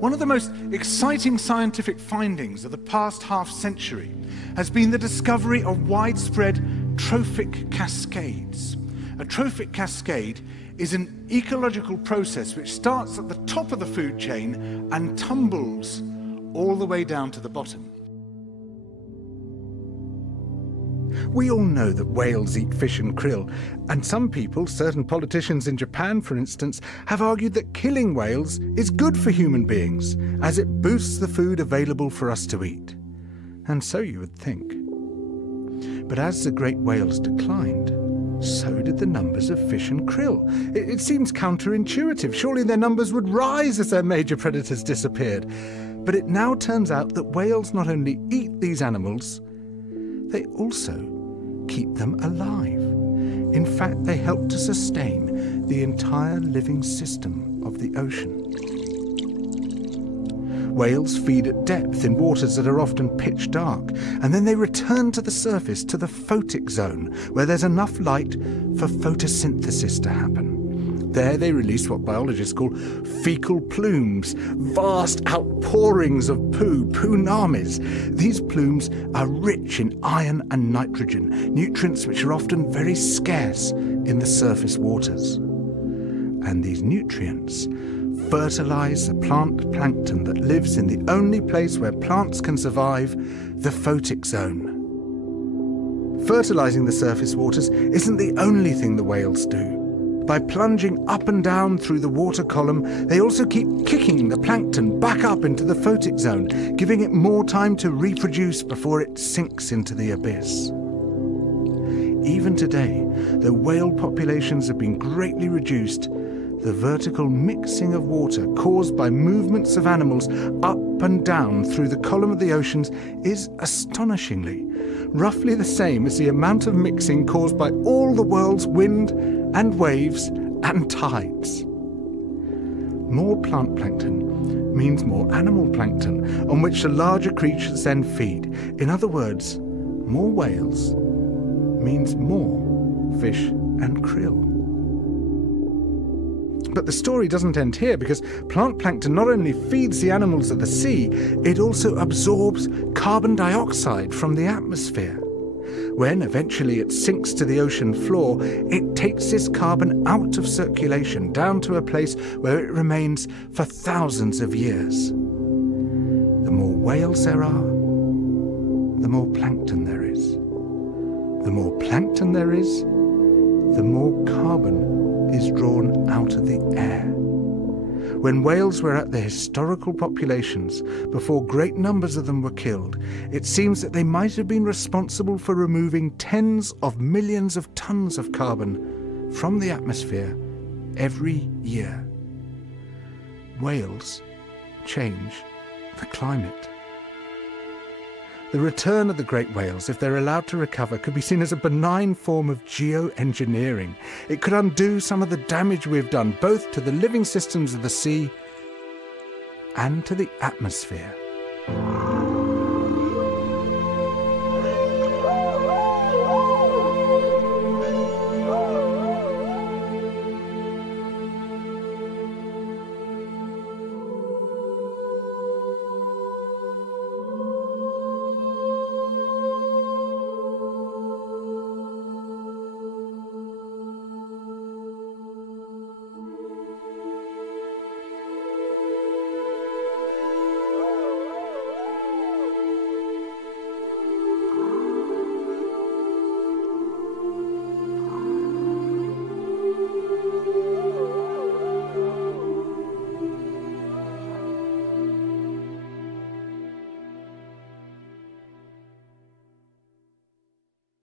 One of the most exciting scientific findings of the past half-century has been the discovery of widespread trophic cascades. A trophic cascade is an ecological process which starts at the top of the food chain and tumbles all the way down to the bottom. We all know that whales eat fish and krill, and some people, certain politicians in Japan for instance, have argued that killing whales is good for human beings, as it boosts the food available for us to eat. And so you would think. But as the great whales declined, so did the numbers of fish and krill. It seems counterintuitive. Surely their numbers would rise as their major predators disappeared. But it now turns out that whales not only eat these animals, they also keep them alive. In fact, they help to sustain the entire living system of the ocean. Whales feed at depth in waters that are often pitch dark, and then they return to the surface, to the photic zone, where there's enough light for photosynthesis to happen. There they release what biologists call fecal plumes, vast outpourings of poo, poonamis. These plumes are rich in iron and nitrogen, nutrients which are often very scarce in the surface waters. And these nutrients fertilize the plant plankton that lives in the only place where plants can survive, the photic zone. Fertilizing the surface waters isn't the only thing the whales do. By plunging up and down through the water column, they also keep kicking the plankton back up into the photic zone, giving it more time to reproduce before it sinks into the abyss. Even today, though whale populations have been greatly reduced, the vertical mixing of water caused by movements of animals up and down through the column of the oceans is astonishingly roughly the same as the amount of mixing caused by all the world's wind and waves and tides. More plant plankton means more animal plankton, on which the larger creatures then feed. In other words, more whales means more fish and krill. But the story doesn't end here, because plant plankton not only feeds the animals of the sea, it also absorbs carbon dioxide from the atmosphere. When eventually it sinks to the ocean floor, it takes this carbon out of circulation down to a place where it remains for thousands of years. The more whales there are, the more plankton there is. The more plankton there is, the more carbon is drawn out of the air. When whales were at their historical populations, before great numbers of them were killed, it seems that they might have been responsible for removing tens of millions of tons of carbon from the atmosphere every year. Whales change the climate. The return of the great whales, if they're allowed to recover, could be seen as a benign form of geoengineering. It could undo some of the damage we've done, both to the living systems of the sea and to the atmosphere.